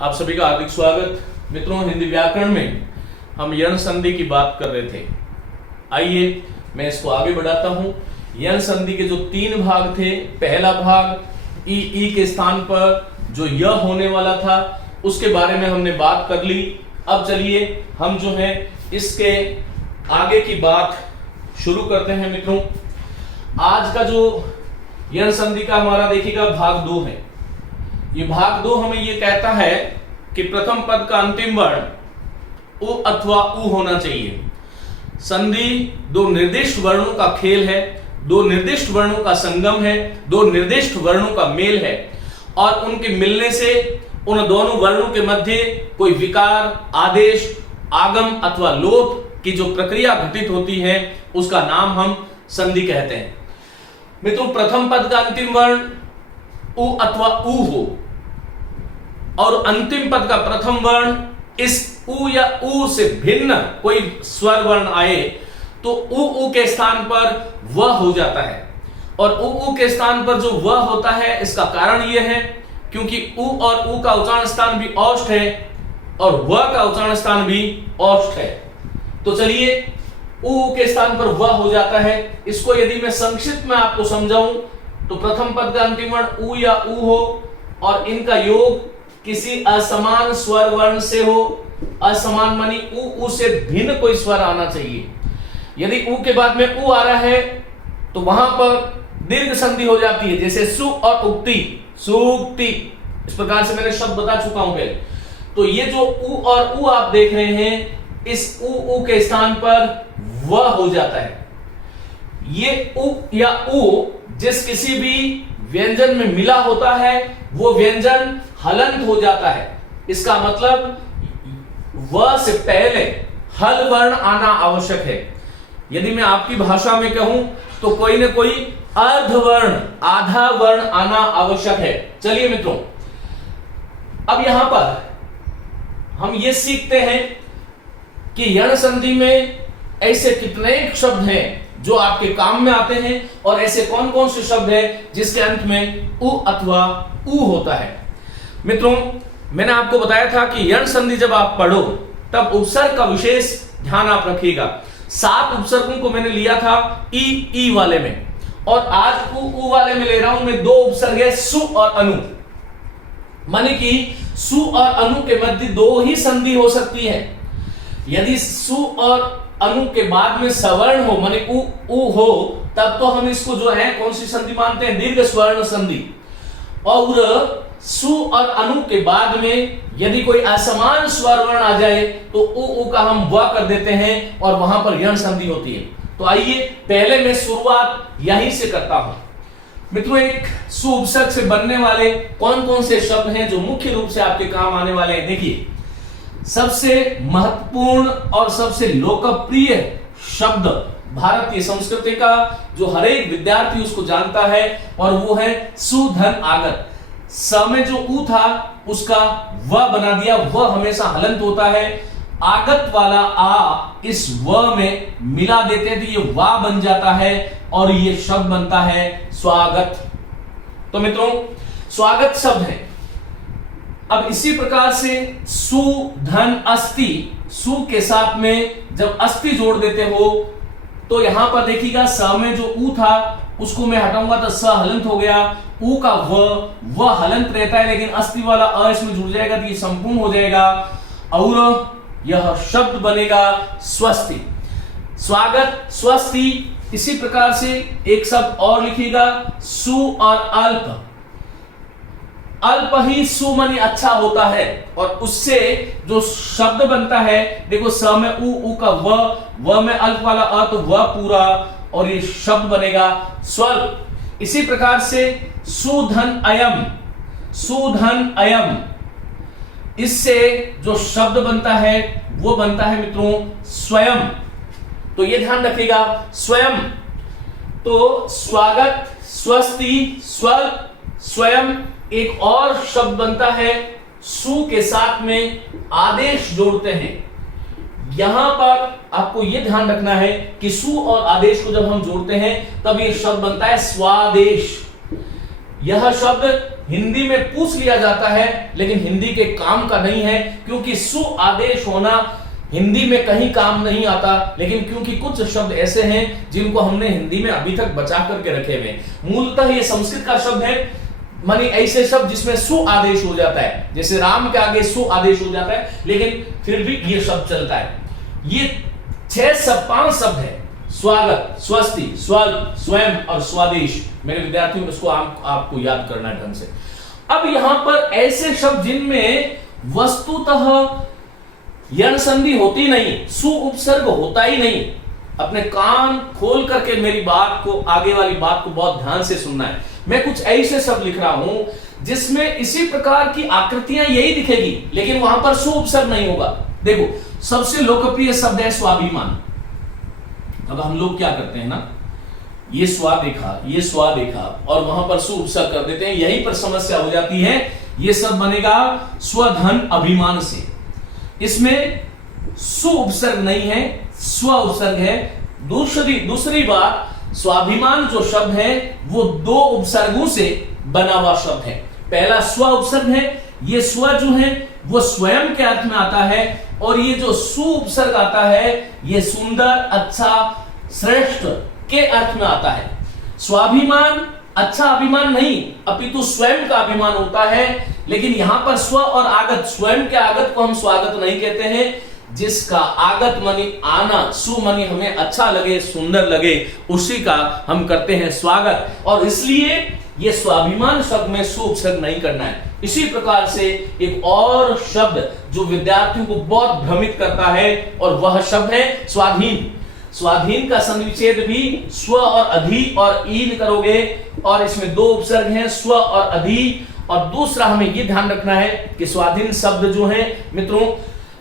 आप सभी का हार्दिक स्वागत। मित्रों, हिंदी व्याकरण में हम यण संधि की बात कर रहे थे। आइए मैं इसको आगे बढ़ाता हूं। यण संधि के जो 3 भाग थे, पहला भाग ई के स्थान पर जो य होने वाला था उसके बारे में हमने बात कर ली। अब चलिए हम जो है इसके आगे की बात शुरू करते हैं। मित्रों, आज का जो यण संधि का हमारा देखिएगा भाग 2 है। ये भाग 2 हमें ये कहता है कि प्रथम पद का अंतिम वर्ण उ अथवा उ होना चाहिए। संधि 2 निर्दिष्ट वर्णों का खेल है, 2 निर्दिष्ट वर्णों का संगम है, 2 निर्दिष्ट वर्णों का मेल है और उनके मिलने से उन दोनों वर्णों के मध्य कोई विकार, आदेश, आगम अथवा लोप की जो प्रक्रिया घटित होती है उसका नाम हम संधि कहते हैं। मित्रों, प्रथम पद का अंतिम वर्ण उ अथवा उ हो और अंतिम पद का प्रथम वर्ण इस उ या उ से भिन्न कोई स्वर वर्ण आए तो उ के स्थान पर व हो जाता है। और उ के स्थान पर जो व होता है इसका कारण यह है क्योंकि उ और उ का उच्चारण स्थान भी औष्ठ है और व का उच्चारण स्थान भी औष्ठ है। तो चलिए उ के स्थान पर व हो जाता है। इसको यदि मैं संक्षिप्त में आपको समझाऊं तो प्रथम पद का अंतिम वर्ण उ या उ हो और इनका योग किसी असमान स्वर वर्ण से हो। असमान मानी उ से भिन्न कोई स्वर आना चाहिए। यदि उ के बाद में उ आ रहा है तो वहां पर दीर्घ संधि हो जाती है, जैसे सु और उक्ति, सुक्ति। इस प्रकार से मैंने शब्द बता चुका हूं पहले। तो ये जो उ और उ आप देख रहे हैं, इस उ के स्थान पर व हो जाता है। ये उ या उ जिस किसी भी व्यंजन में मिला होता है वो व्यंजन हलंत हो जाता है। इसका मतलब व से पहले हल वर्ण आना आवश्यक है। यदि मैं आपकी भाषा में कहूं तो कोई ना कोई अर्ध वर्ण, आधा वर्ण आना आवश्यक है। चलिए मित्रों, अब यहां पर हम ये सीखते हैं कि यण संधि में ऐसे कितने शब्द हैं जो आपके काम में आते हैं और ऐसे कौन कौन से शब्द हैं जिसके अंत में उ अथवा उ होता है। मित्रों, मैंने आपको बताया था कि यण संधि जब आप पढ़ो तब उपसर्ग का विशेष ध्यान आप रखिएगा। 7 उपसर्गों को मैंने लिया था ई वाले में और आज उ वाले में ले रहा हूं मैं। 2 उपसर्ग है सु और अनु, माने कि सु और अनु के मध्य 2 ही संधि हो सकती है। यदि सु और अनु के बाद में सवर्ण हो, माने उ हो, तब तो हम इसको जो है कौन सी संधि मानते हैं? दीर्घ स्वर्ण संधि। और सु और अनु के बाद में यदि कोई असमान स्वर वर्ण आ जाए तो उ का हम व कर देते हैं और वहां पर यण संधि होती है। तो आइए पहले मैं शुरुआत यहीं से करता हूं। मित्रों, एक सु उपसर्ग से बनने वाले कौन कौन से शब्द हैं जो मुख्य रूप से आपके काम आने वाले हैं? देखिए, सबसे महत्वपूर्ण और सबसे लोकप्रिय शब्द भारतीय संस्कृति का जो हर एक विद्यार्थी उसको जानता है और वो है सुधन आगत। स में जो उ था उसका व बना दिया, व हमेशा हलंत होता है। आगत वाला आ इस व में मिला देते हैं तो ये वा बन जाता है और ये शब्द बनता है स्वागत। तो मित्रों, स्वागत शब्द है। अब इसी प्रकार से सु धन अस्ति, सु के साथ में जब अस्ति जोड़ देते हो तो यहां पर देखिएगा स में जो उ था उसको मैं हटाऊंगा तो स हलंत हो गया, उ का व हलंत रहता है लेकिन अस्ति वाला अ इसमें जुड़ जाएगा तो ये संपूर्ण हो जाएगा और यह शब्द बनेगा स्वस्ति। स्वागत, स्वस्ति। इसी प्रकार से एक शब्द और लिखिएगा सु और अल्प। अल्प ही सु मानी अच्छा होता है और उससे जो शब्द बनता है, देखो स में उ का व में अल्प वाला अ तो व पूरा और ये शब्द बनेगा स्वल्प। इसी प्रकार से सुधन अयम, सुधन अयम, इससे जो शब्द बनता है वो बनता है मित्रों स्वयं। तो ये ध्यान रखिएगा, स्वयं। तो स्वागत, स्वस्ति, स्वल्प, स्वयं। एक और शब्द बनता है सु के साथ में आदेश जोड़ते हैं। यहां पर आपको यह ध्यान रखना है कि सु और आदेश को जब हम जोड़ते हैं तब ये शब्द बनता है स्वादेश। यह शब्द हिंदी में पूछ लिया जाता है लेकिन हिंदी के काम का नहीं है, क्योंकि सु आदेश होना हिंदी में कहीं काम नहीं आता। लेकिन क्योंकि कुछ शब्द ऐसे हैं जिनको हमने हिंदी में अभी तक बचा करके रखे हुए, मूलतः ये संस्कृत का शब्द है, मानी ऐसे शब्द जिसमें सु आदेश हो जाता है, जैसे राम के आगे सु आदेश हो जाता है, लेकिन फिर भी ये शब्द चलता है। ये 5 शब्द है, स्वागत, स्वस्ति, स्वल्प, स्वयं और स्वादेश। मेरे विद्यार्थियों इसको आपको याद करना है ढंग से। अब यहां पर ऐसे शब्द जिनमें वस्तुतः यण संधि होती नहीं, सु उपसर्ग होता ही नहीं, अपने कान खोल करके मेरी बात को, आगे वाली बात को बहुत ध्यान से सुनना है। मैं कुछ ऐसे शब्द लिख रहा हूं जिसमें इसी प्रकार की आकृतियां यही दिखेगी, लेकिन वहां पर सु उपसर्ग नहीं होगा। देखो, सबसे लोकप्रिय शब्द है स्वाभिमान। अब हम लोग क्या करते हैं ना, ये स्वा देखा और वहां पर सु उपसर्ग कर देते हैं, यहीं पर समस्या हो जाती है। ये सब बनेगा स्वधन अभिमान से, इसमें सु उपसर्ग नहीं है, स्व उपसर्ग है। दूसरी बात, स्वाभिमान जो शब्द है वो 2 उपसर्गों से बना हुआ शब्द है। पहला स्व उपसर्ग है, ये स्व जो है वो स्वयं के अर्थ में आता है, और ये जो सु उपसर्ग आता है ये सुंदर, अच्छा, श्रेष्ठ के अर्थ में आता है। स्वाभिमान अच्छा अभिमान नहीं, अपितु स्वयं का अभिमान होता है। लेकिन यहां पर स्व और आगत, स्वयं के आगत को हम स्वागत नहीं कहते हैं, जिसका आगत मनी आना, सु मनी हमें अच्छा लगे, सुंदर लगे, उसी का हम करते हैं स्वागत। और इसलिए ये स्वाभिमान शब्द में सु उपसर्ग नहीं करना है। इसी प्रकार से एक और शब्द जो विद्यार्थियों को बहुत भ्रमित करता है, और वह शब्द है स्वाधीन। स्वाधीन का संविच्छेद भी स्व और अधि और ईन करोगे, और इसमें 2 उपसर्ग हैं, स्व और अधि। और दूसरा हमें यह ध्यान रखना है कि स्वाधीन शब्द जो है मित्रों,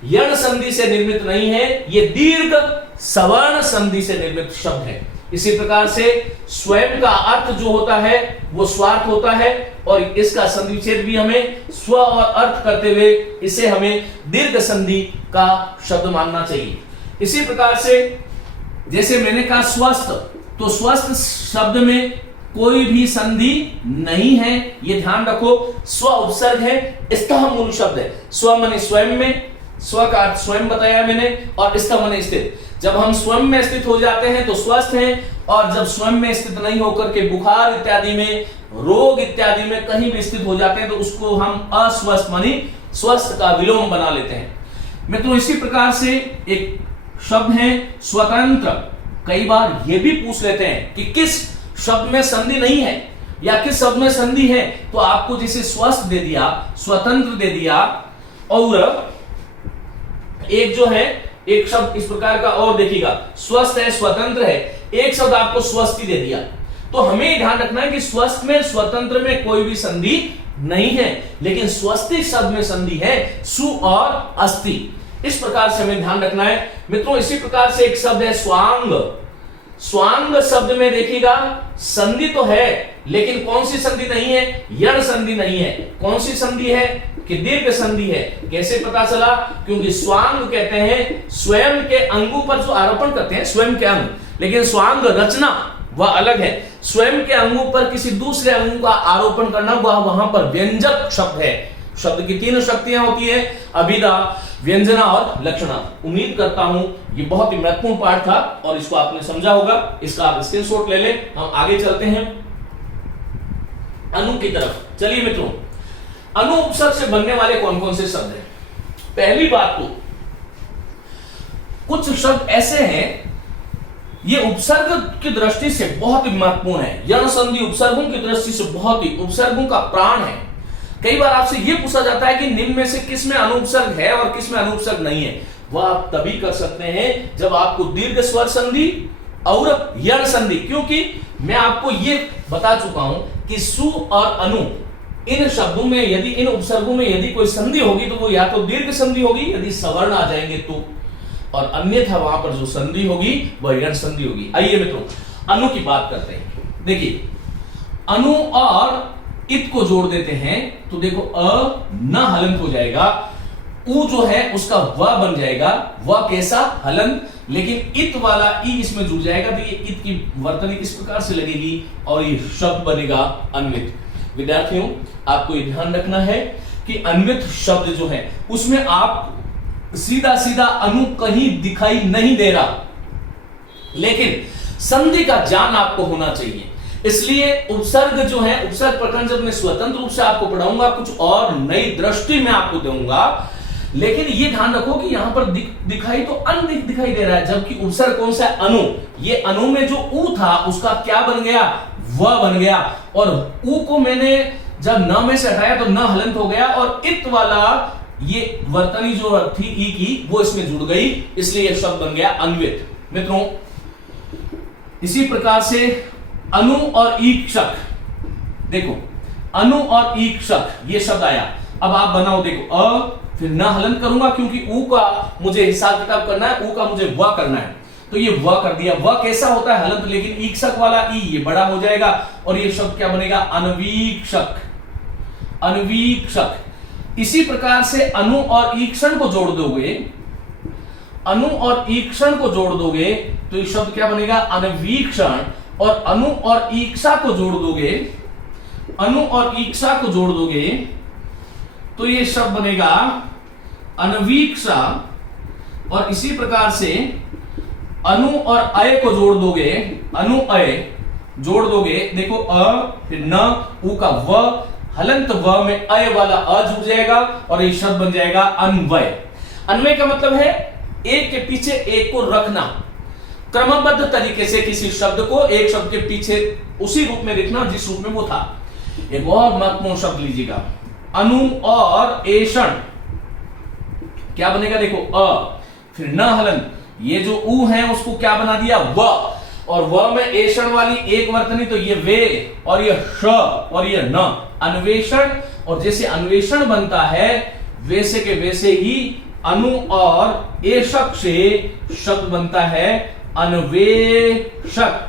यण संधि से निर्मित नहीं है, ये दीर्घ सवर्ण संधि से निर्मित शब्द है। इसी प्रकार से स्वयं का अर्थ जो होता है वो स्वार्थ होता है, और इसका संधिविच्छेद भी हमें स्व और अर्थ करते हुए इसे हमें दीर्घ संधि का शब्द मानना चाहिए। इसी प्रकार से जैसे मैंने कहा स्वस्थ, तो स्वस्थ शब्द में कोई भी संधि नहीं है, ये ध्यान रखो। स्व उपसर्ग है, स्तः मूल शब्द है। स्व माने स्वयं में, स्व का अर्थ स्वयं बताया मैंने, और स्तः माने स्थित। जब हम स्वयं में स्थित हो जाते हैं तो स्वस्थ हैं, और जब स्वयं में स्थित नहीं होकर के बुखार इत्यादि में, रोग इत्यादि में कहीं भी स्थित हो जाते हैं तो उसको हम अस्वस्थ मानी स्वस्थ का विलोम बना लेते हैं मित्रों। इसी प्रकार से एक शब्द है स्वतंत्र। कई बार यह भी पूछ लेते हैं कि किस शब्द में संधि नहीं है या किस शब्द में संधि है, तो आपको जैसे स्वस्थ दे दिया, स्वतंत्र दे दिया, और एक जो है एक शब्द इस प्रकार का और देखिएगा, स्वस्थ है, स्वतंत्र है, एक शब्द आपको स्वस्थी दे दिया। तो हमें ध्यान रखना है कि स्वस्थ में, स्वतंत्र में कोई भी संधि नहीं है, लेकिन स्वस्ति शब्द में संधि है, सु और अस्ति। इस प्रकार से हमें ध्यान रखना है मित्रों। इसी प्रकार से एक शब्द है स्वांग। स्वांग शब्द में देखिएगा संधि तो है, लेकिन कौन सी संधि नहीं है? यण संधि नहीं है। कौन सी संधि है? कि दीर्घ संधि है। कैसे पता चला? क्योंकि स्वांग कहते हैं स्वयं के अंगों पर जो आरोपण करते हैं, स्वयं के अंग, लेकिन स्वांग रचना वह अलग है। स्वयं के अंगों पर किसी दूसरे अंग का आरोपण करना वह वहां पर व्यंजक शब्द है। शब्द की 3 शक्तियां होती है, अभिधा, व्यंजना और लक्षणा। उम्मीद करता हूं ये बहुत ही महत्वपूर्ण पाठ था और इसको आपने समझा होगा। इसका आप स्क्रीनशॉट ले लें। हम आगे चलते हैं अनु की तरफ। चलिए मित्रों, अनु उपसर्ग से बनने वाले कौन कौन से शब्द हैं? पहली बात तो कुछ शब्द ऐसे हैं, ये उपसर्ग की दृष्टि से बहुत ही महत्वपूर्ण है। यण संधि उपसर्गों की दृष्टि से बहुत ही, उपसर्गों का प्राण है। कई बार आपसे यह पूछा जाता है कि निम्न में से किस में अनुपसर्ग है और किस में अनुपसर्ग नहीं है। वह आप तभी कर सकते हैं जब आपको दीर्घ स्वर संधि और यण संधि, क्योंकि मैं आपको यह बता चुका हूं कि सु और अनु, इन शब्दों में यदि, इन उपसर्गों में यदि कोई संधि होगी तो वो या तो दीर्घ संधि होगी यदि सवर्ण आ जाएंगे तो, और अन्यथा वहां पर जो संधि होगी वह यण संधि होगी। आइए मित्रों अनु की बात करते हैं। देखिए अनु और इत को जोड़ देते हैं तो देखो अ न हलंत हो जाएगा, उ जो है उसका व बन जाएगा, व कैसा? हलंत, लेकिन इत वाला ई इसमें जुड़ जाएगा तो ये इत की वर्तनी इस प्रकार से लगेगी और ये शब्द बनेगा अन्वित। विद्यार्थियों आपको ये ध्यान रखना है कि अन्वित शब्द जो है उसमें आप सीधा सीधा अनु कहीं दिखाई नहीं दे रहा, लेकिन संधि का ज्ञान आपको होना चाहिए। इसलिए उपसर्ग जो है, उपसर्ग प्रकरण जब मैं स्वतंत्र रूप से आपको पढ़ाऊंगा, कुछ और नई दृष्टि में आपको दूंगा, लेकिन ये ध्यान रखो कि यहां पर दिखाई तो अन दिखाई दे रहा है, जबकि उपसर्ग कौन सा है? अनु। ये अनु में जो ऊ था उसका क्या बन गया? व बन गया। और ऊ को मैंने जब न में से हटाया तो न हलंत हो गया, और इत वाला ये वर्तनी जो थी ई की वो इसमें जुड़ गई, इसलिए यह शब्द बन गया अन्वित। मित्रों इसी प्रकार से अनु और ईक्षक, देखो अनु और ईक्षक ये शब्द आया। अब आप बनाओ, देखो अ फिर न हलंत करूंगा क्योंकि ऊ का मुझे हिसाब किताब करना है, ऊ का मुझे व करना है, तो ये व कर दिया। व कैसा होता है? हलंत, लेकिन ईक्षक वाला ई ये बड़ा हो जाएगा और ये शब्द क्या बनेगा? अनवीक्षक। अनवीक्षक। इसी प्रकार से अनु और ईक्षण को जोड़ दोगे, अनु और ईक्षण को जोड़ दोगे तो ये शब्द क्या बनेगा? अनवीक्षण। और अनु और ईक्षा को जोड़ दोगे, अनु और ईक्षा को जोड़ दोगे तो ये शब्द बनेगा अनवीक्षा। और इसी प्रकार से अनु और अय को जोड़ दोगे, अनु अय जोड़ दोगे, देखो अ फिर न, ऊ का व, हलंत व में अय वाला अ जुड़ जाएगा और ये शब्द बन जाएगा अन्वय। अन्वय का मतलब है एक के पीछे एक को रखना, क्रमबद्ध तरीके से किसी शब्द को एक शब्द के पीछे उसी रूप में लिखना जिस रूप में वो था। एक और महत्वपूर्ण शब्द लीजिएगा, अनु और एषण क्या बनेगा? देखो अ फिर न हलंत, ये जो ऊ है उसको क्या बना दिया? व, और व में एषण वाली एक वर्तनी, तो ये वे और ये श और ये न, अन्वेषण। और जैसे अन्वेषण बनता है वैसे के वैसे ही अनु और एषक से शब्द बनता है अन्वेषक।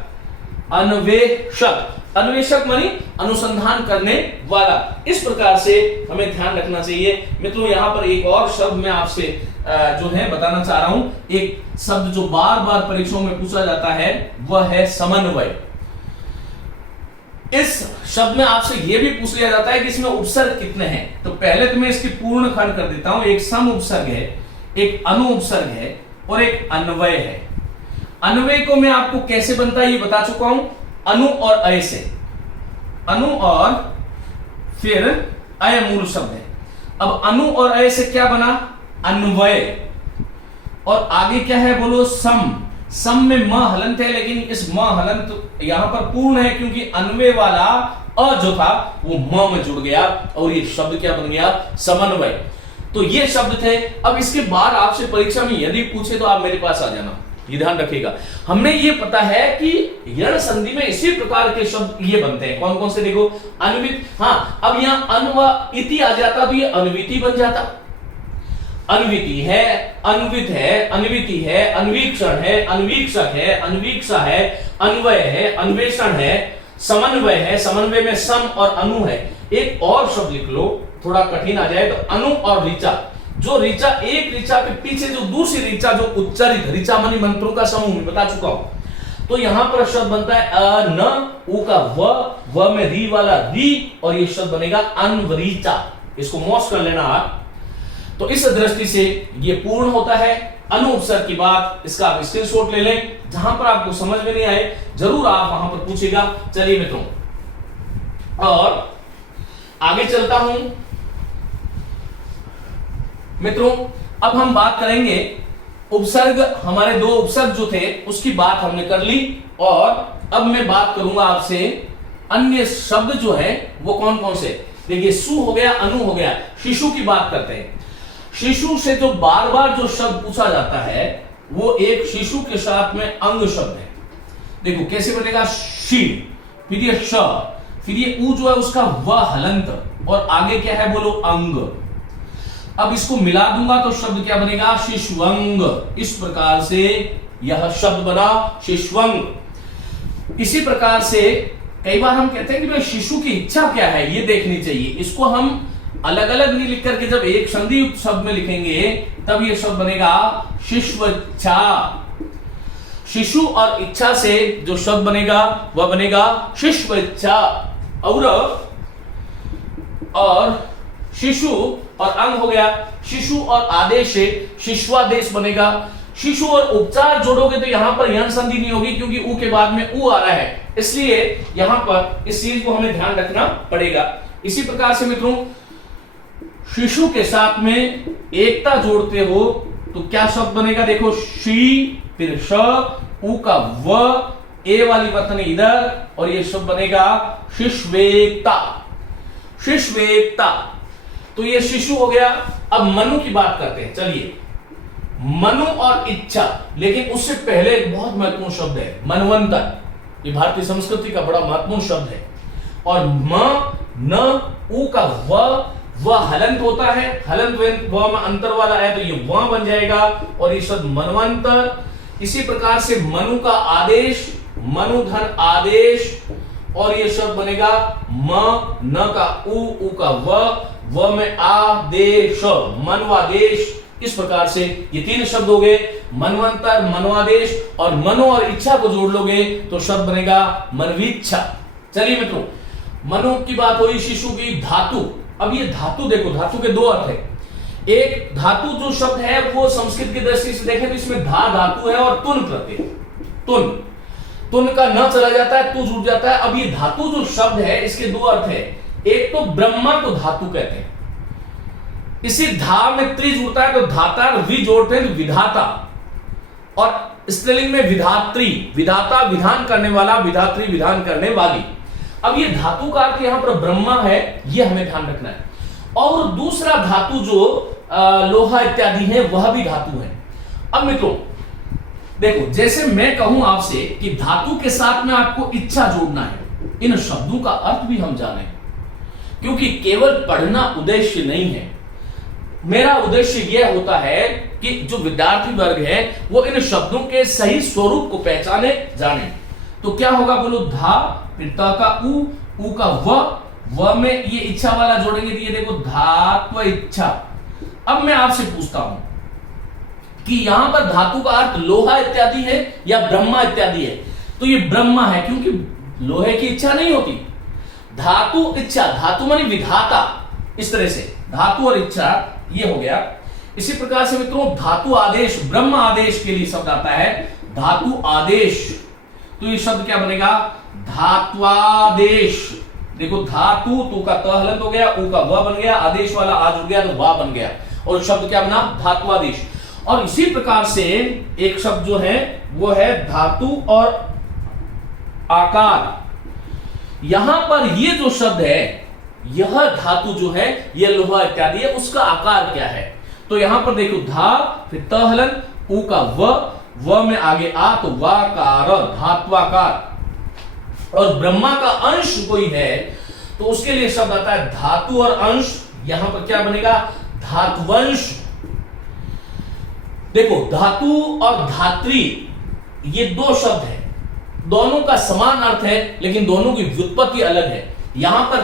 अन्वेषक, अन्वेषक मानी अनुसंधान करने वाला। इस प्रकार से हमें ध्यान रखना चाहिए। मित्रों यहां पर एक और शब्द मैं आपसे जो है बताना चाह रहा हूं। एक शब्द जो बार बार परीक्षाओं में पूछा जाता है वह है समन्वय। इस शब्द में आपसे यह भी पूछ लिया जाता है कि इसमें उपसर्ग कितने हैं। तो पहले तो मैं इसकी पूर्ण खंड कर देता हूं। एक सम उपसर्ग है, एक अनु उपसर्ग है और एक अन्वय है। अन्वय को मैं आपको कैसे बनता है ये बता चुका हूं, अनु और अय से। अनु और फिर अय मूल शब्द है। अब अनु और अय से क्या बना? अन्वय। और आगे क्या है बोलो? सम। सम में म हलंत है, लेकिन इस म हलंत यहां पर पूर्ण है क्योंकि अन्वय वाला अ जो था वो म में जुड़ गया और ये शब्द क्या बन गया? समन्वय। तो ये शब्द थे। अब इसके बाद आपसे परीक्षा में यदि पूछे तो आप मेरे पास आ जाना, ये ध्यान रखिएगा। हमने ये पता है कि यण संधि में इसी प्रकार के शब्द ये बनते हैं। कौन कौन से? देखो अन्वित। हाँ, अब यहां अन व इति आ जाता तो ये अन्विति बन जाता। अन्विति है, अन्वित है, अन्विति है, अन्वीक्षण है, अन्वीक्षक है, अन्वीक्षा है, अन्वय है, अन्वेषण है, समन्वय है, समन्वय में सम और अनु है। एक और शब्द लिख लो, थोड़ा कठिन आ जाए तो अनु और ऋचा। जो ऋचा, एक ऋचा के पीछे जो दूसरी ऋचा जो उच्चारित, ऋचा मानी मंत्रों का समूह, मैं बता चुका हूं। तो यहां पर शब्द बनता है अ न, ऊ का व में री वाला री और ये शब्द बनेगा अनवरीचा। इसको मौस कर लेना आप। तो इस दृष्टि से ये पूर्ण होता है। अनु उपसर्ग की बात, इसका आप स्क्रीनशॉट ले लें। जहां पर आपको समझ में नहीं आए जरूर आप वहां पर पूछेगा। चलिए मित्रों, और आगे चलता हूं। मित्रों अब हम बात करेंगे उपसर्ग। हमारे दो उपसर्ग जो थे उसकी बात हमने कर ली, और अब मैं बात करूंगा आपसे अन्य शब्द जो है वो कौन कौन से। देखिए सु हो गया, अनु हो गया, शिशु की बात करते हैं। शिशु से जो बार बार जो शब्द पूछा जाता है वो एक शिशु के साथ में अंग शब्द है। देखो कैसे बनेगा? शी, फिर ये श, फिर ये ऊ जो है उसका व हलंत, और आगे क्या है बोलो? अंग। अब इसको मिला दूंगा तो शब्द क्या बनेगा? शिशुअंग। इस प्रकार से यह शब्द बना शिशुअंग। इसी प्रकार से कई बार हम कहते हैं कि भाई शिशु की इच्छा क्या है ये देखनी चाहिए। इसको हम अलग अलग नहीं लिख करके जब एक संधि युक्त शब्द में लिखेंगे तब यह शब्द बनेगा शिश्वेच्छा। शिशु और इच्छा से जो शब्द बनेगा वह बनेगा शिश्वेच्छा। और और शिशु और अंग हो गया, शिशु और आदेश से शिशुआदेश बनेगा। शिशु और उपचार जोड़ोगे तो यहां पर यन संधि नहीं होगी क्योंकि उ के बाद में उ आ रहा है, इसलिए यहां पर इस चीज को हमें ध्यान रखना पड़ेगा। इसी प्रकार से मित्रों शिशु के साथ में एकता जोड़ते हो तो क्या शब्द बनेगा, देखो शी, फिर श, उ का व, ए वाली वर्तनी इधर, और ये शब्द बनेगा शिशवेकता, शिशवेकता। तो ये शिशु हो गया। अब मनु की बात करते हैं, चलिए मनु और इच्छा, लेकिन उससे पहले एक बहुत महत्वपूर्ण शब्द है मनवंतर। ये भारतीय संस्कृति का बड़ा महत्वपूर्ण शब्द है। और म न उ का व हलंत होता है, हलंत व में अंतर वाला है तो ये व बन जाएगा और ये शब्द मनवंतर। इसी प्रकार से मनु का आदेश, मनु धन आदेश, और ये शब्द बनेगा म न का उ का व में आदेश, मनवादेश। इस प्रकार से ये तीन शब्द हो गए, मनवंतर, मनवादेश, और मनो और इच्छा को जोड़ लोगे तो शब्द बनेगा मनवीच्छा। चलिए मित्रों, मनु की बात हुई, शिशु की। धातु, अब ये धातु देखो, धातु के दो अर्थ है। एक धातु जो शब्द है वो संस्कृत की दृष्टि से देखें तो इसमें धा धातु है और तुन प्रत्यय, तुन का न चला जाता है, तू जुड़ जाता है। अब ये धातु जो शब्द है इसके दो अर्थ है। एक तो ब्रह्मा को धातु कहते हैं, इसी धा में त्रि जुड़ता है तो धाता, वि जोड़ते हैं तो विधाता, और स्त्रीलिंग में विधात्री, विधाता विधान करने वाला, विधात्री विधान करने वाली। अब ये धातु का अर्थ यहां पर ब्रह्मा है, ये हमें ध्यान रखना है। और दूसरा धातु जो लोहा इत्यादि है वह भी धातु है। अब मित्रों देखो, जैसे मैं कहूं आपसे कि धातु के साथ में आपको इच्छा जोड़ना है, इन शब्दों का अर्थ भी हम जाने, क्योंकि केवल पढ़ना उद्देश्य नहीं है। मेरा उद्देश्य यह होता है कि जो विद्यार्थी वर्ग है वो इन शब्दों के सही स्वरूप को पहचाने, जाने। तो क्या होगा बोलो, धा, फिर त का उ का व में ये इच्छा वाला जोड़ेंगे तो ये देखो धात्व इच्छा। अब मैं आपसे पूछता हूं कि यहां पर धातु का अर्थ लोहा इत्यादि है या ब्रह्मा इत्यादि है, तो ये ब्रह्मा है क्योंकि लोहे की इच्छा नहीं होती। धातु इच्छा, धातु मानी विधाता, इस तरह से धातु और इच्छा ये हो गया। इसी प्रकार से मित्रों धातु आदेश, ब्रह्म आदेश के लिए शब्द आता है धातु आदेश, तो ये शब्द क्या बनेगा, धात्वादेश। देखो धातु, तू का त हलंत हो गया, उ का व बन गया, आदेश वाला आ जुड़ गया तो वा बन गया, और शब्द क्या बना, धात्वादेश। और इसी प्रकार से एक शब्द जो है वो है धातु और आकार। यहां पर ये जो शब्द है, यह धातु जो है यह लोहा इत्यादि है, उसका आकार क्या है। तो यहां पर देखो धा, फिर त हलन, उ का व में आगे आ तो वाकार, धात्वाकार। और ब्रह्मा का अंश कोई है तो उसके लिए शब्द आता है धातु और अंश। यहां पर क्या बनेगा, धात्वंश। देखो धातु और धात्री ये दो शब्द है, दोनों का समान अर्थ है लेकिन दोनों की व्युत्पत्ति अलग है। यहां पर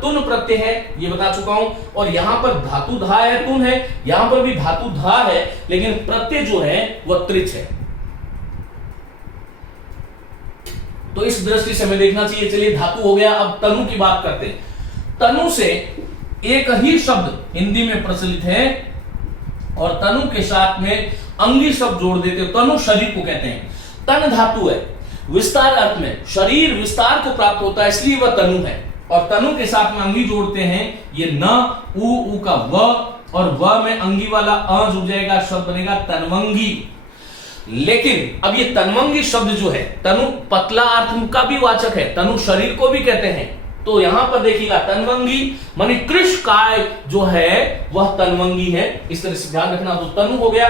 तुन प्रत्यय है, ये बता चुका हूं, और यहां पर धातु धा है, तुन है, यहां पर भी धातु धा है लेकिन प्रत्यय जो है वह त्रिच है। तो इस दृष्टि से हमें देखना चाहिए। चलिए धातु हो गया, अब तनु की बात करते हैं। तनु से एक ही शब्द हिंदी में प्रचलित है और तनु के साथ में अंगी शब्द जोड़ देते हो, तनु शरीर को कहते हैं। तन धातु है, विस्तार अर्थ में शरीर विस्तार को प्राप्त होता है इसलिए वह तनु है, और तनु के साथ में अंगी जोड़ते हैं, ये न उ का व, और व में अंगी वाला अ जुड़ जाएगा, शब्द बनेगा तन्वंगी। लेकिन अब ये तन्वंगी शब्द जो है, तनु पतला अर्थ का भी वाचक है, तनु शरीर को भी कहते हैं। तो यहां पर देखिएगा तन्वंगी मानी कृष काय जो है वह तन्वंगी है, इस तरह से ध्यान रखना। तो तनु हो गया।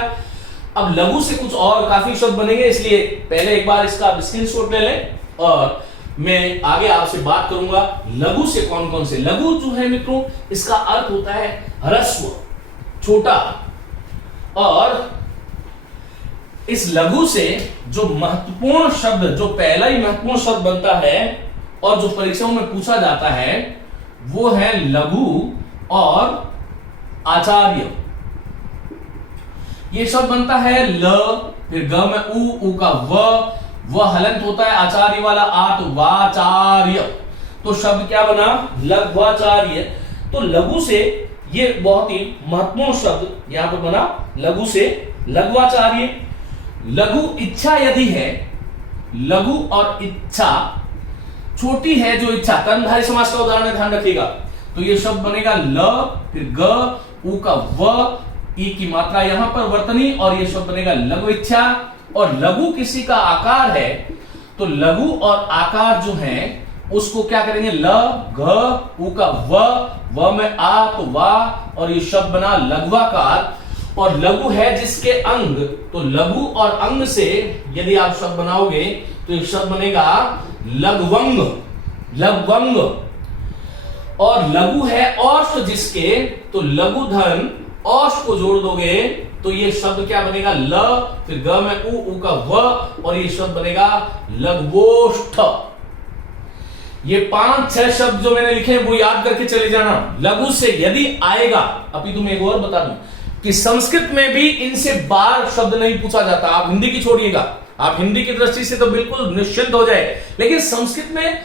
अब लघु से कुछ और काफी शब्द बनेंगे, इसलिए पहले एक बार इसका स्क्रीनशॉट ले लें और मैं आगे आपसे बात करूंगा लघु से कौन कौन से। लघु जो है मित्रों इसका अर्थ होता है ह्रस्व, छोटा, और इस लघु से जो महत्वपूर्ण शब्द, जो पहला ही महत्वपूर्ण शब्द बनता है और जो परीक्षाओं में पूछा जाता है वो है लघु और आचार्य। ये शब्द बनता है ल, फिर ग में उ का व हलंत होता है आचार्य वाला आ तो वाचार्य। तो शब्द क्या बना, लघ्वाचार्य। तो लघु से ये बहुत ही महत्वपूर्ण शब्द यहां पर बना, लघु से लघ्वाचार्य। लघु इच्छा यदि है, लघु और इच्छा, छोटी है जो इच्छा, कर्मधारय समास का उदाहरण ध्यान रखिएगा। तो ये शब्द बनेगा ल, फिर ग, उ का व, ई की मात्रा यहां पर वर्तनी, और ये शब्द बनेगा लघु इच्छा। और लघु किसी का आकार है तो लघु और आकार जो है उसको क्या करेंगे, ल, घ, उ का व में आ तो वा, और ये शब्द बना लघ्वाकार। और लघु है जिसके अंग, तो लघु और अंग से यदि आप शब्द बनाओगे तो ये शब्द बनेगा लघ्वंग, लघ्वंग। और लघु है औष्ठ जिसके, तो लघु धन औष्ठ को जोड़ दोगे तो ये शब्द क्या बनेगा, ल, फिर ग में उ का व, और ये शब्द बनेगा लघ्वोष्ठ। ये 5-6 शब्द जो मैंने लिखे हैं वो याद करके चले जाना। लघु से यदि आएगा, अभी तुम्हें एक और बता दूं कि संस्कृत में भी इनसे बार शब्द नहीं पूछा जाता। आप हिंदी की छोड़िएगा, आप हिंदी की दृष्टि से तो बिल्कुल निश्चिंत हो जाए, लेकिन संस्कृत में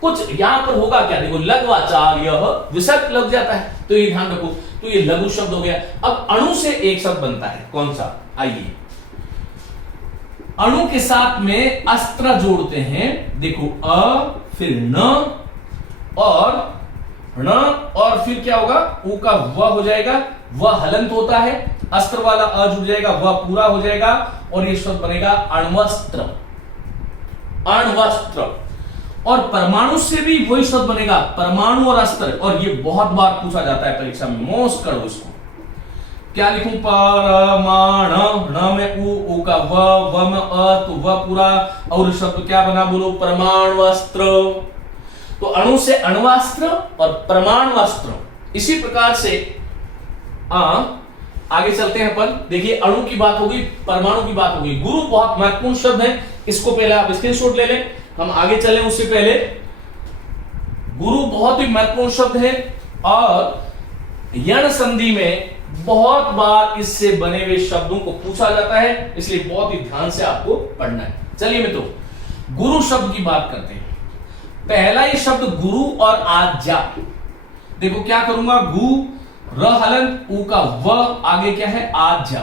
कुछ यहां पर होगा क्या, देखो लघ्वाचार्य विसर्ग लग जाता है, तो ये ध्यान रखो। तो ये लघु शब्द हो गया। अब अणु से एक शब्द बनता है, कौन सा, आइए अणु के साथ में अस्त्र जोड़ते हैं। देखो अ, फिर न और फिर क्या होगा, उ का व हो जाएगा, व हलंत होता है, अस्त्र वाला अ जुड़ जाएगा, व पूरा हो जाएगा, और ये शब्द बनेगा अण्वस्त्र, अण्वस्त्र। और परमाणु से भी वही शब्द बनेगा, परमाणु और अस्त्र। और ये बहुत बार पूछा जाता है परीक्षा में, मोस्ट करो इसको। क्या लिखूं, परमाण, न में उ का व में अ तो व पूरा, और शब्द क्या बना, बोलो परमाणुअस्त्र। तो अणु से अण्वास्त्र और परमाणुअस्त्र। इसी प्रकार से आगे चलते हैं अपन। देखिए अणु की बात होगी, परमाणु की बात होगी। गुरु बहुत महत्वपूर्ण शब्द है, इसको पहले आप स्क्रीनशॉट ले लें, हम आगे चलें उससे पहले। गुरु बहुत ही महत्वपूर्ण शब्द है और यण संधि में बहुत बार इससे बने हुए शब्दों को पूछा जाता है, इसलिए बहुत ही ध्यान से आपको पढ़ना है। चलिए मित्रों, गुरु शब्द की बात करते हैं। पहला ये शब्द गुरु और आज्ञा। देखो क्या करूंगा, गु र हलंत उ का व, आगे क्या है, आज्ञा।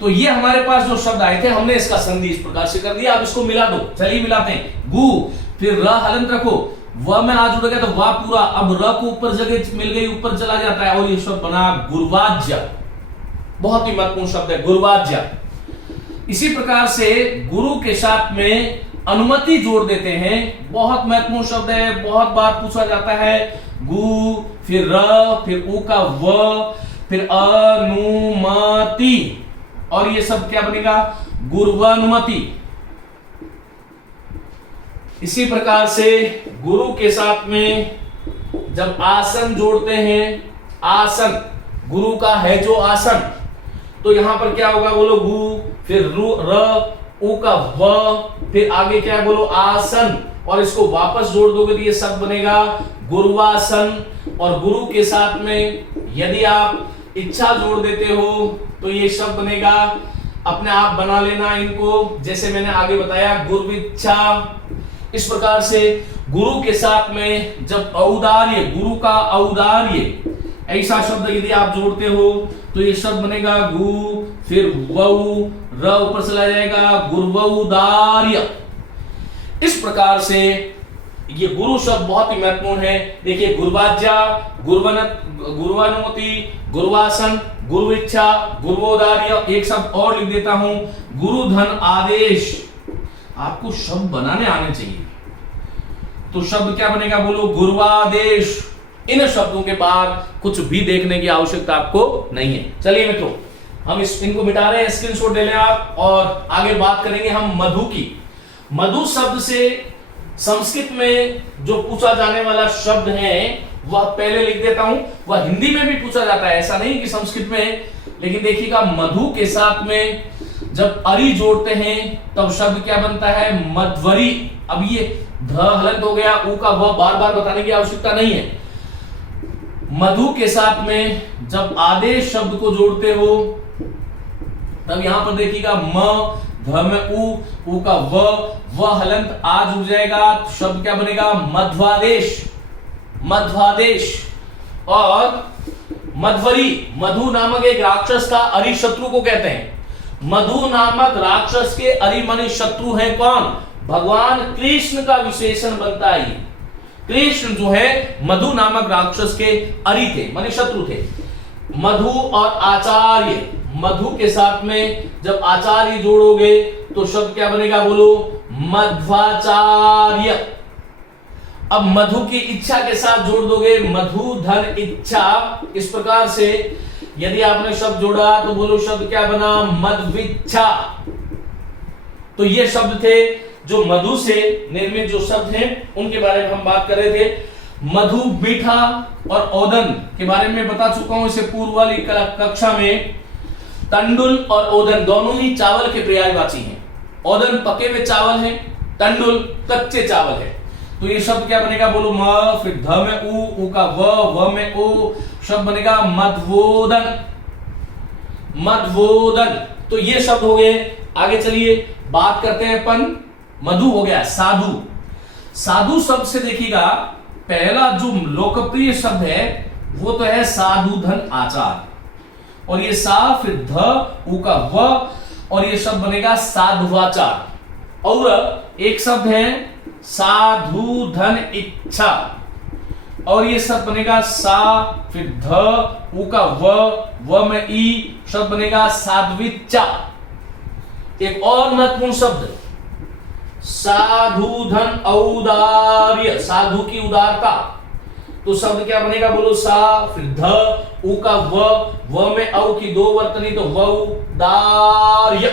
तो ये हमारे पास जो शब्द आए थे हमने इसका संधि इस प्रकार से कर दिया। अब इसको मिला दो, चलिए मिलाते हैं। गु, फिर र हलंत रखो, व में आ जुड़ गया तो वा पूरा, अब र को ऊपर जगह मिल गई, ऊपर चला जाता है, और ये शब्द बना गुर्वाज्य। बहुत ही महत्वपूर्ण शब्द है गुर्वाज्य। इसी प्रकार से गुरु के साथ में अनुमति जोड़ देते हैं, बहुत महत्वपूर्ण शब्द है, बहुत बार पूछा जाता है। गु, फिर र, फिर उ का व, फिर अनुमति, और ये सब क्या बनेगा, गुर्वानुमति। इसी प्रकार से गुरु के साथ में जब आसन जोड़ते हैं, आसन, गुरु का है जो आसन, तो यहां पर क्या होगा, बोलो गु, फिर र, उ का व, फिर आगे क्या है, बोलो आसन, और इसको वापस जोड़ दोगे तो ये शब्द बनेगा गुरुवासन। और गुरु के साथ में यदि आप इच्छा जोड़ देते हो तो ये शब्द बनेगा, अपने आप बना लेना इनको, जैसे मैंने आगे बताया, गुरुविच्छा। इस प्रकार से गुरु के साथ में जब औदार्य, गुरु का औदार्य, ऐसा शब्द यदि आप जोड़ते हो तो ये शब्द बनेगा गु, फिर वऊ, र ऊपर चला जाएगा, गुरुवौदार्य। इस प्रकार से ये गुरु शब्द बहुत ही महत्वपूर्ण है। देखिए गुरुवाज्ञा, गुरुवानुमति, गुरुवासन, गुरुइच्छा, गुरुवौदार्य। एक शब्द और लिख देता हूं, गुरुधन आदेश। आपको शब्द बनाने आने चाहिए, तो शब्द क्या बनेगा, बोलो गुरुवादेश। इन शब्दों के बाद कुछ भी देखने की आवश्यकता आपको नहीं है। चलिए मित्रों, हम इनको मिटा रहे हैं, स्क्रीनशॉट ले लें आप, और आगे बात करेंगे हम मधु की। मधु शब्द से संस्कृत में जो पूछा जाने वाला शब्द है वह पहले लिख देता हूं, वह हिंदी में भी पूछा जाता है, ऐसा नहीं कि संस्कृत में। लेकिन देखिएगा, मधु के साथ में जब अरि जोड़ते हैं तब शब्द क्या बनता है, मध्वरी। अब ये ध हलंत हो गया, उ का व बार बार बताने की आवश्यकता नहीं है। मधु के साथ में जब आदेश शब्द को जोड़ते हो तब यहां पर देखिएगा, म ध में उ का व हलंत आ जुड़ जाएगा, शब्द क्या बनेगा, मध्वादेश। मध्वादेश। और मध्वरी, मधु नामक एक राक्षस का अरि शत्रु को कहते हैं। मधु नामक राक्षस के अरि माने शत्रु है कौन? भगवान कृष्ण का विशेषण बनता है। कृष्ण जो है मधु नामक राक्षस के अरि थे माने शत्रु थे। मधु और आचार्य, मधु के साथ में जब आचार्य जोड़ोगे तो शब्द क्या बनेगा? बोलो, मध्वाचार्य। अब मधु की इच्छा के साथ जोड़ दोगे, मधु धन इच्छा। इस प्रकार से यदि आपने शब्द जोड़ा तो बोलो शब्द क्या बना? मध्विच्छा। तो ये शब्द थे जो मधु से निर्मित जो शब्द हैं उनके बारे में हम बात कर रहे थे। मधु, मीठा और ओदन के बारे में बता चुका हूं इसे पूर्व वाली कक्षा में। तंडुल और ओदन दोनों ही चावल के पर्यायवाची हैं। ओदन पके हुए चावल है, तंडुल कच्चे चावल है। तो ये शब्द क्या बनेगा? बोलो, म, फिर ध में उ का व में ओ, शब्द बनेगा मध्वोदन। मध्वोदन। तो ये शब्द हो गए। आगे चलिए बात करते हैं अपन। मधु हो गया साधु। साधु शब्द से देखिएगा पहला जो लोकप्रिय शब्द है वो तो है साधु धन आचार, और ये सा फिर ध उ का व, और ये शब्द बनेगा साधुवाचार। और एक शब्द है साधु धन इच्छा, और ये शब्द बनेगा सा फिर ध उ का व में ई, शब्द बनेगा साध्विच्चा। एक और महत्वपूर्ण शब्द साधु धन औदार्य, साधु की उदारता। तो शब्द क्या बनेगा? बोलो, सा फिर ध उ का व में औ की दो वर्तनी तो वौदार्य,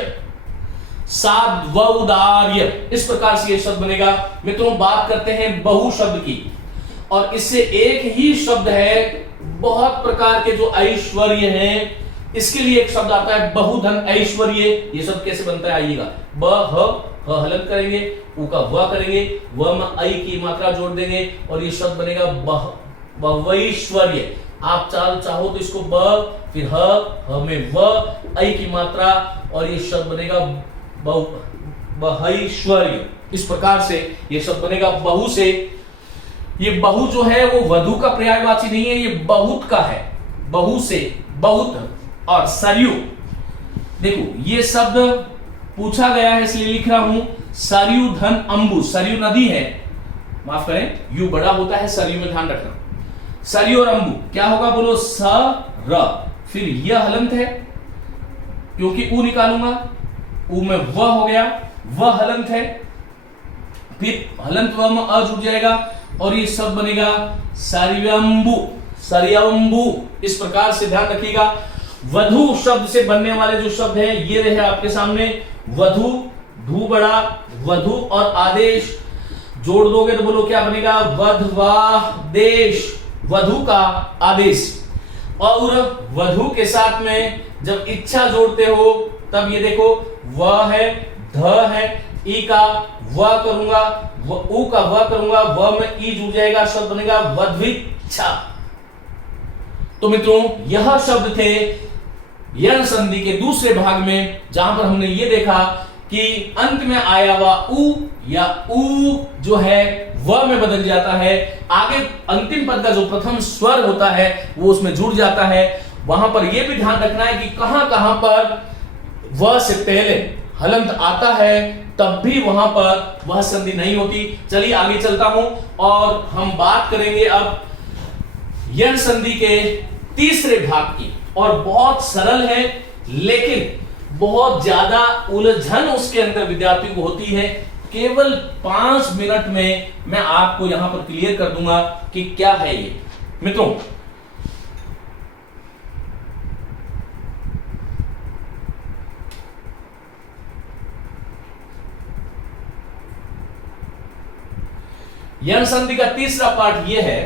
साध्वौदार्य। इस प्रकार से ये शब्द बनेगा। मित्रों, बात करते हैं बहु शब्द की, और इससे एक ही शब्द है। बहुत प्रकार के जो ऐश्वर्य हैं इसके लिए एक शब्द आता है बहुधन ऐश्वर्य। ये शब्द कैसे बनता है? आइएगा, ब ह हलन करेंगे, उ का व करेंगे, व में ऐ की मात्रा जोड़ देंगे और ये शब्द बनेगा बहुऐश्वर्य। आप चाहो तो इसको ब फिर ह में व ऐ की मात्रा और ये शब्द बनेगा बहुऐश्वर्य। इस प्रकार से ये शब्द बनेगा बहु से। ये बहु जो है वो वधु का पर्यायवाची नहीं है, ये बहुत का है। बहु से बहुत। और सरयू, देखो ये शब्द पूछा गया है इसलिए लिख रहा हूं। सरयू धन अंबु, सरयू नदी है, माफ करें यू बड़ा होता है, सरयू में ध्यान रखना। सरयू और अंबु क्या होगा? बोलो, स र, फिर यह हलंत है क्योंकि ऊ निकालूंगा, ऊ में व हो गया, व हलंत है, फिर हलंत व में अ जुड़ जाएगा और ये शब्द बनेगा सरयंबु, सरयंबु। इस प्रकार से ध्यान रखिएगा। वधु शब्द से बनने वाले जो शब्द हैं ये रहे आपके सामने। वधु, धू बड़ा, वधु और आदेश जोड़ दोगे तो बोलो क्या बनेगा? वधवादेश, वधु का आदेश। और वधु के साथ में जब इच्छा जोड़ते हो तब ये देखो, व है, ध है, ई का व करूंगा, उ का व करूंगा, व में ई जुड़ जाएगा, शब्द बनेगा वध्विच्छा। तो मित्रों, यह शब्द थे यण संधि के दूसरे भाग में, जहां पर हमने ये देखा कि अंत में आया हुआ उ या उ जो है व में बदल जाता है। आगे अंतिम पद का जो प्रथम स्वर होता है वो उसमें जुड़ जाता है। वहां पर यह भी ध्यान रखना है कि कहां कहां पर व से पहले हलंत आता है तब भी वहां पर वह संधि नहीं होती। चलिए आगे चलता हूं और हम बात करेंगे अब यण संधि के तीसरे भाग की। और बहुत सरल है लेकिन बहुत ज्यादा उलझन उसके अंदर विद्यार्थी को होती है। केवल 5 मिनट में मैं आपको यहां पर क्लियर कर दूंगा कि क्या है ये। मित्रों, यण संधि का तीसरा पार्ट यह है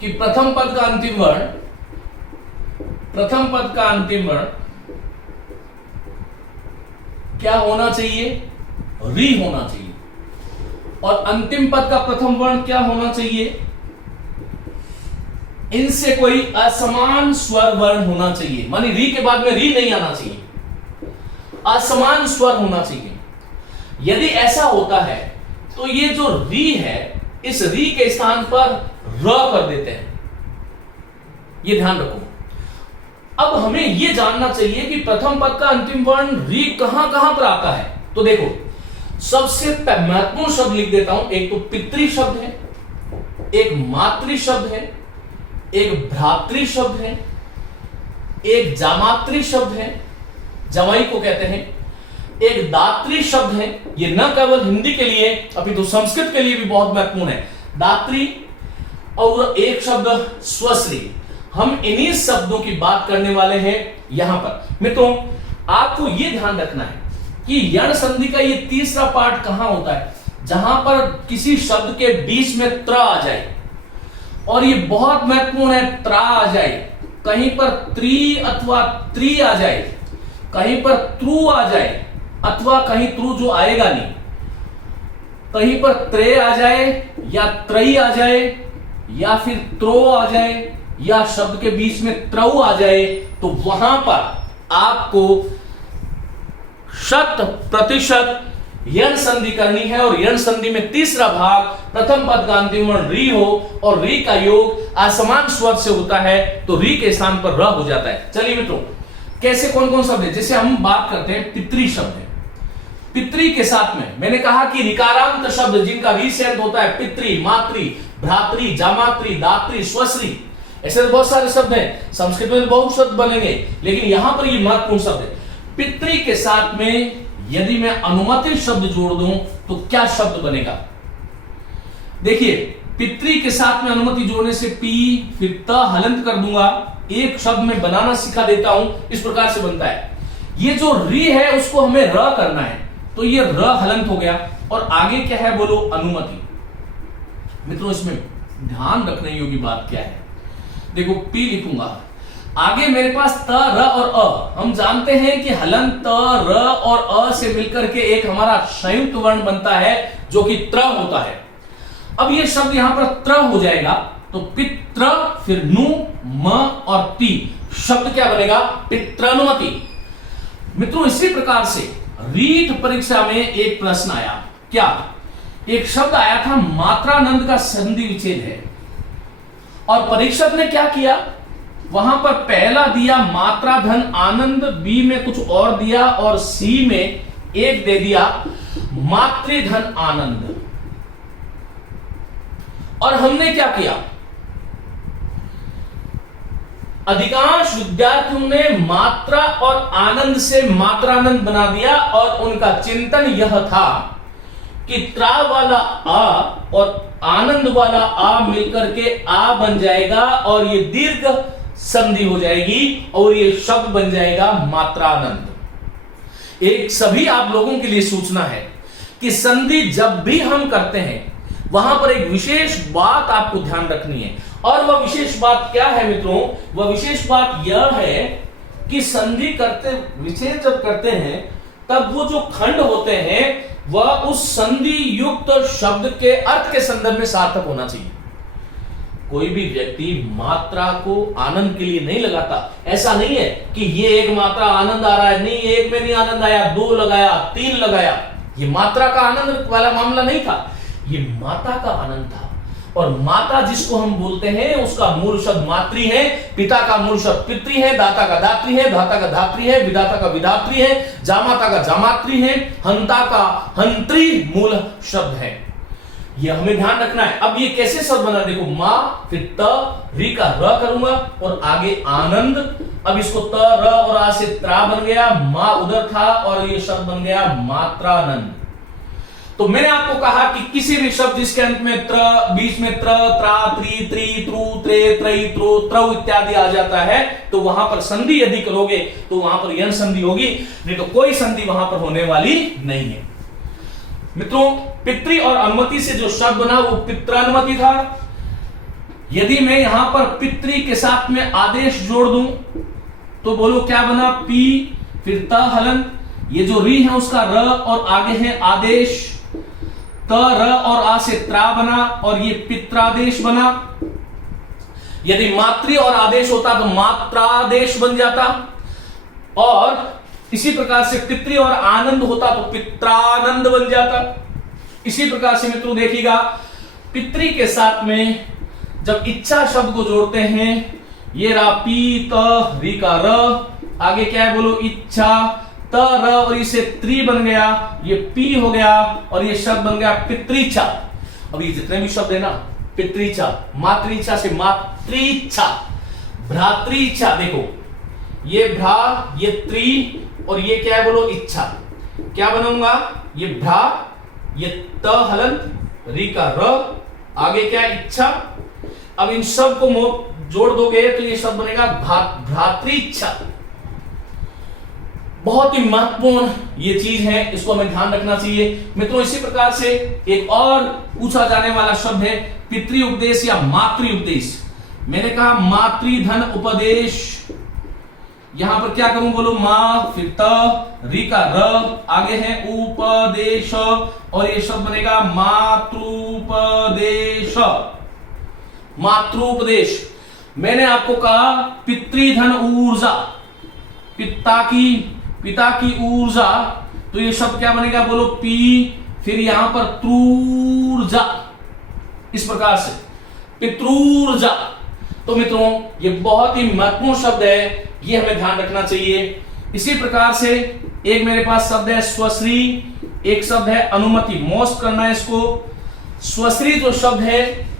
कि प्रथम पद का अंतिम वर्ण क्या होना चाहिए? री होना चाहिए। और अंतिम पद का प्रथम वर्ण क्या होना चाहिए? इनसे कोई असमान स्वर वर्ण होना चाहिए, मानी री के बाद में री नहीं आना चाहिए, असमान स्वर होना चाहिए। यदि ऐसा होता है तो ये जो री है इस री के स्थान पर र कर देते हैं। ये ध्यान रखो। अब हमें ये जानना चाहिए कि प्रथम पद का अंतिम वर्ण री कहां कहां पर आता है। तो देखो, सबसे महत्वपूर्ण शब्द लिख देता हूं। एक तो पितृ शब्द है, एक मातृ शब्द है, एक भ्रातृ शब्द है, एक जामातृ शब्द है, जवाई को कहते हैं, एक दात्री शब्द है। ये न केवल हिंदी के लिए अपितु तो संस्कृत के लिए भी बहुत महत्वपूर्ण है, दात्री। और एक शब्द स्वश्री। हम इन्हीं शब्दों की बात करने वाले हैं यहां पर। मित्रों, आपको यह ध्यान रखना है कि यण संधि का ये तीसरा पार्ट कहां होता है, जहां पर किसी शब्द के बीच में त्र आ जाए। और ये बहुत महत्वपूर्ण है, त्रा आ जाए, कहीं पर त्रि अथवा त्रि आ जाए, कहीं पर त्रु आ जाए, अथवा कहीं त्रु जो आएगा नहीं, कहीं पर त्रे आ जाए या त्रयी आ जाए या फिर त्रो आ जाए या शब्द के बीच में त्रऊ आ जाए, तो वहां पर आपको 100% यण संधि करनी है। और यण संधि में तीसरा भाग प्रथम पद का अंतिम वर्ण री हो और री का योग असमान स्वर से होता है, तो री के स्थान पर र हो जाता है। चलिए मित्रों, कैसे कौन कौन शब्द है, जैसे हम बात करते हैं पितृ शब्द है। पितृ के साथ में मैंने कहा कि ऋकारांत शब्द जिनका री से अंत होता है, पितृ, मातृ, भ्रातृ, जामातृ, दात्री, स्वश्री, ऐसे बहुत सारे शब्द हैं। संस्कृत में बहुत शब्द बनेंगे, लेकिन यहां पर ये महत्वपूर्ण शब्द है। पितृ के साथ में यदि मैं अनुमति शब्द जोड़ दूं तो क्या शब्द बनेगा? देखिए, पितृ के साथ में अनुमति जोड़ने से पी फिर त हलंत कर दूंगा। एक शब्द में बनाना सिखा देता हूं, इस प्रकार से बनता है। ये जो री है उसको हमें र करना है, तो ये र हलंत हो गया। और आगे क्या है बोलो? अनुमति। मित्रों, इसमें ध्यान रखने योग्य बात क्या है? देखो, पी लिखूंगा, आगे मेरे पास त, र और अ। हम जानते हैं कि हलंत त, र और अ से मिलकर के एक हमारा संयुक्त वर्ण बनता है जो कि त्र होता है। अब ये शब्द यहां पर त्र हो जाएगा, तो पित्र, फिर नु, म और ती, शब्द क्या बनेगा? पित्रानुमति। मित्रों, इसी प्रकार से रीट परीक्षा में एक प्रश्न आया। क्या? एक शब्द आया था मात्रानंद का संधि विच्छेद है, और परीक्षक ने क्या किया? वहां पर पहला दिया मात्रा धन आनंद, बी में कुछ और दिया, और सी में एक दे दिया मातृधन आनंद। और हमने क्या किया? अधिकांश विद्यार्थियों ने मात्रा और आनंद से मात्रानंद बना दिया, और उनका चिंतन यह था कि त्रा वाला आ और आनंद वाला आ मिलकर के आ बन जाएगा, और ये दीर्घ संधि हो जाएगी, और ये शब्द बन जाएगा मात्रानंद। एक सभी आप लोगों के लिए सूचना है कि संधि जब भी हम करते हैं, वहां पर एक विशेष बात आपको ध्यान रखनी है। और वह विशेष बात क्या है मित्रों? वह विशेष बात यह है कि संधि करते, विच्छेद जब करते हैं, तब वो जो खंड होते हैं वह उस संधि युक्त शब्द के अर्थ के संदर्भ में सार्थक होना चाहिए। कोई भी व्यक्ति मात्रा को आनंद के लिए नहीं लगाता। ऐसा नहीं है कि ये एक मात्रा आनंद आ रहा है, नहीं, एक में नहीं आनंद आया, दो लगाया, तीन लगाया। ये मात्रा का आनंद वाला मामला नहीं था, ये माता का आनंद था। और माता जिसको हम बोलते हैं उसका मूल शब्द मातृ है, पिता का मूल शब्द पितृ है, दाता का दात्री है, भ्राता का धात्री है, विधाता का विधात्री है, जामाता का जामात्री है, हंता का हंत्री मूल शब्द है। यह हमें ध्यान रखना है। अब ये कैसे शब्द बना? देखो, मां, फिर त, री का र करूंगा, और आगे आनंद। अब इसको त, र और आ से त्रा बन गया, मां उधर था, और ये शब्द बन गया मात्रानंद। तो मैंने आपको कहा कि किसी भी शब्द जिसके अंत में त्र, बीच में त्र, त्रा, त्री, त्री, त्रु, त्रे, त्रयी, त्रो, त्रव इत्यादि आ जाता है, तो वहां पर संधि यदि करोगे तो वहां पर यण संधि होगी, नहीं तो कोई संधि वहां पर होने वाली नहीं है। मित्रों, पितृ और अनुमति से जो शब्द बना वो पित्रानुमति था। यदि मैं यहां पर पितृ के साथ में आदेश जोड़ दूं तो बोलो क्या बना? पी, फिर त हलंत, ये जो री है उसका र, और आगे है आदेश, त, र और आ से त्रा बना, और ये पित्रादेश बना। यदि मातृ और आदेश होता तो मात्रादेश बन जाता, और इसी प्रकार से पितृ और आनंद होता तो पित्रानंद बन जाता। इसी प्रकार से मित्रों देखिएगा, पितृ के साथ में जब इच्छा शब्द को जोड़ते हैं ये रहा पी त री का र, आगे क्या है बोलो इच्छा, त र और इसे त्री बन गया, ये पी हो गया और ये शब्द बन गया पितृच्छा। अब ये जितने भी शब्द है ना, पितृच्छा, मातृच्छा से मातृच्छा, भ्रातृच्छा, देखो ये भ्रा, ये त्री और ये क्या है बोलो इच्छा, क्या बनाऊंगा, ये भ्रा, ये त हलंत, री का र, आगे क्या है इच्छा। अब इन सब को जोड़ दोगे तो ये शब्द बनेगा भ्रातृच्छा। बहुत ही महत्वपूर्ण ये चीज है, इसको हमें ध्यान रखना चाहिए मित्रों। इसी प्रकार से एक और पूछा जाने वाला शब्द है पितृ उपदेश या मातृ उपदेश। मैंने कहा मातृधन उपदेश, यहां पर क्या करूं बोलो, मां फिर त री का र, आगे है उपदेश और ये शब्द बनेगा मातृपदेश। मातृपदेश, मैंने आपको कहा पितृधन ऊर्जा, पिता की ऊर्जा, तो ये शब्द क्या बनेगा बोलो पी, फिर यहां पर त्रूर्जा, इस प्रकार से पितृर्जा। तो मित्रों ये बहुत ही महत्वपूर्ण शब्द है, ये हमें ध्यान रखना चाहिए। इसी प्रकार से एक मेरे पास शब्द है स्वश्री, एक शब्द है अनुमति, मोस्ट करना है इसको। स्वश्री जो शब्द है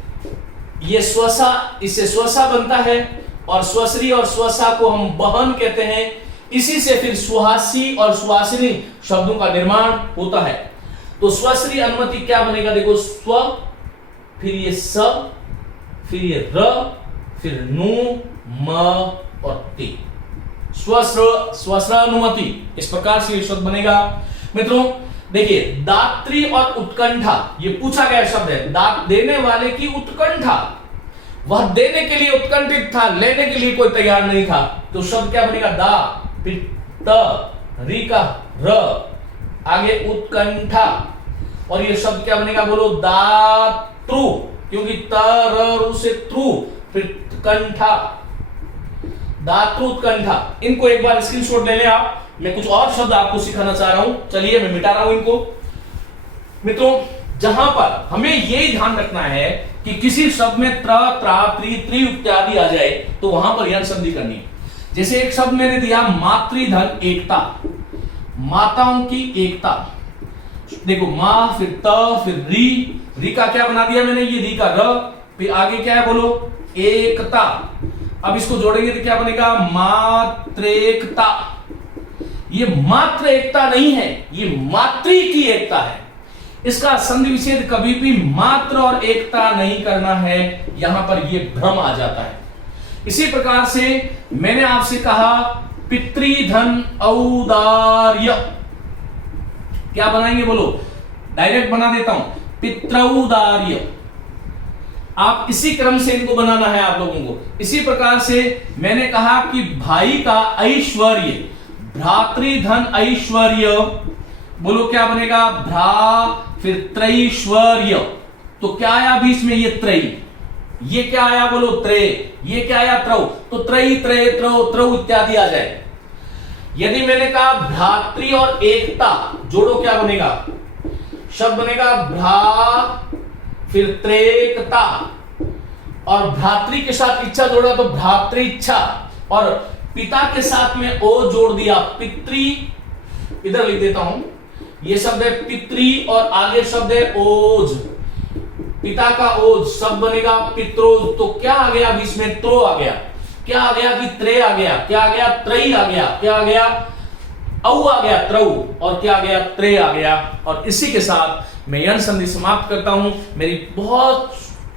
ये स्वसा, इससे स्वसा बनता है और स्वश्री और स्वसा को हम बहन कहते हैं। इसी से फिर सुहासी और सुहासिनी शब्दों का निर्माण होता है। तो स्वश्री अनुमति क्या बनेगा, देखो स्व, फिर ये स, फिर ये र, फिर नु, म और ति, स्वश्रानुमति, इस प्रकार से ये शब्द बनेगा। मित्रों देखिए दात्री और उत्कंठा, ये पूछा गया शब्द है, दात देने वाले की उत्कंठा, वह देने के लिए उत्कंठित था, लेने के लिए कोई तैयार नहीं था, तो शब्द क्या बनेगा दा, फिर त री का र, आगे उत्कंठा और ये शब्द क्या बनेगा बोलो दातृ, क्योंकि त र रू से त्रु, फिर कंठा, दातृ उत्कंठा। इनको एक बार स्क्रीनशॉट ले ले आप, मैं कुछ और शब्द आपको सिखाना चाह रहा हूं, चलिए मैं मिटा रहा हूं इनको। मित्रों जहां पर हमें यही ध्यान रखना है कि किसी शब्द में त्र, त्रा, त्रि, त्रि इत्यादि आ जाए तो वहां पर यण संधि करनी है। जैसे एक शब्द मैंने दिया मातृधन एकता, माताओं की एकता, देखो मां फिर त फिर री का क्या बना दिया मैंने, ये री का र, फिर आगे क्या है बोलो एकता। अब इसको जोड़ेंगे तो क्या बनेगा मात्रेकता। ये मात्र एकता नहीं है, ये मातृ की एकता है। इसका संधि विच्छेद कभी भी मात्र और एकता नहीं करना है, यहां पर ये भ्रम आ जाता है। इसी प्रकार से मैंने आपसे कहा पितृधन औदार्य, क्या बनाएंगे बोलो, डायरेक्ट बना देता हूं पितृौदार्य। आप इसी क्रम से इनको बनाना है आप लोगों को। इसी प्रकार से मैंने कहा कि भाई का ऐश्वर्य, भ्रातृधन ऐश्वर्य, बोलो क्या बनेगा भ्रा, फिर त्रैश्वर्य, तो क्या आया बीच में ये त्रय, ये क्या आया बोलो त्रय, ये क्या आया त्रौ, तो त्रय त्रय त्रौ त्रौ इत्यादि आ जाए। यदि मैंने कहा भ्रातृ और एकता जोड़ो, क्या बनेगा, शब्द बनेगा भ्रा, फिर त्रेकता, और भ्रातृ के साथ इच्छा जोड़ा तो भ्रातृच्छा, और पिता के साथ में ओ जोड़ दिया पितृ, इधर लिख देता हूं, ये शब्द है पितृ और आगे शब्द है ओज, पिता का ओज शब्द बनेगा पित्रोज। तो क्या आ गया बीच में, त्रो आ गया, क्या आ गया कि त्रे आ गया, क्या आ गया त्रयी आ गया, क्या आ गया औ आ गया त्रौ, और क्या आ गया त्रे आ गया। और इसी के साथ मैं यण संधि समाप्त करता हूं। मेरी बहुत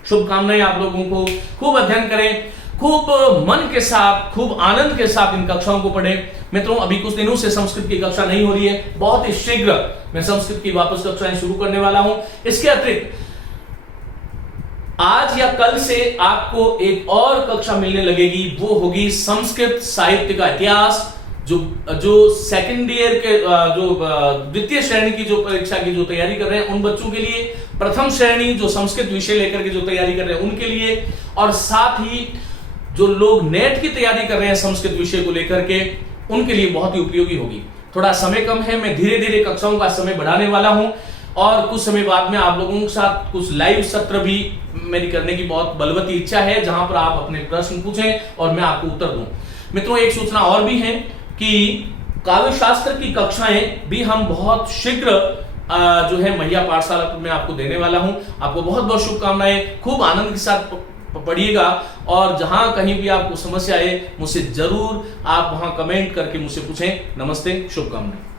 शुभकामनाएं आप लोगों को, खूब अध्ययन करें, खूब मन के साथ, खूब आनंद के साथ इन कक्षाओं को पढ़ें। मित्रों अभी कुछ दिनों से संस्कृत की कक्षा नहीं हो रही है, बहुत ही शीघ्र मैं संस्कृत की वापस कक्षाएं शुरू करने वाला हूं। इसके अतिरिक्त आज या कल से आपको एक और कक्षा मिलने लगेगी, वो होगी संस्कृत साहित्य का इतिहास। जो सेकंड ईयर के जो द्वितीय श्रेणी की जो परीक्षा की जो तैयारी कर रहे हैं उन बच्चों के लिए, प्रथम श्रेणी जो संस्कृत विषय लेकर के जो तैयारी कर रहे हैं उनके लिए, और साथ ही जो लोग नेट की तैयारी कर रहे हैं संस्कृत विषय को लेकर के, उनके लिए बहुत ही उपयोगी होगी। थोड़ा समय कम है, मैं धीरे धीरे कक्षाओं का समय बढ़ाने वाला हूं। और कुछ समय बाद में आप लोगों के साथ कुछ लाइव सत्र भी मेरी करने की बहुत बलवती इच्छा है, जहां पर आप अपने प्रश्न पूछें और मैं आपको उत्तर दूं। मित्रों, एक सूचना और भी है कि काव्य शास्त्र की कक्षाएं भी हम बहुत शीघ्र जो है मैया पाठशाला में आपको देने वाला हूं। आपको बहुत बहुत शुभकामनाएं, खूब आनंद के साथ पढ़िएगा और जहां कहीं भी आपको समस्या आए मुझसे जरूर आप वहां कमेंट करके मुझसे पूछें। नमस्ते, शुभकामनाएं।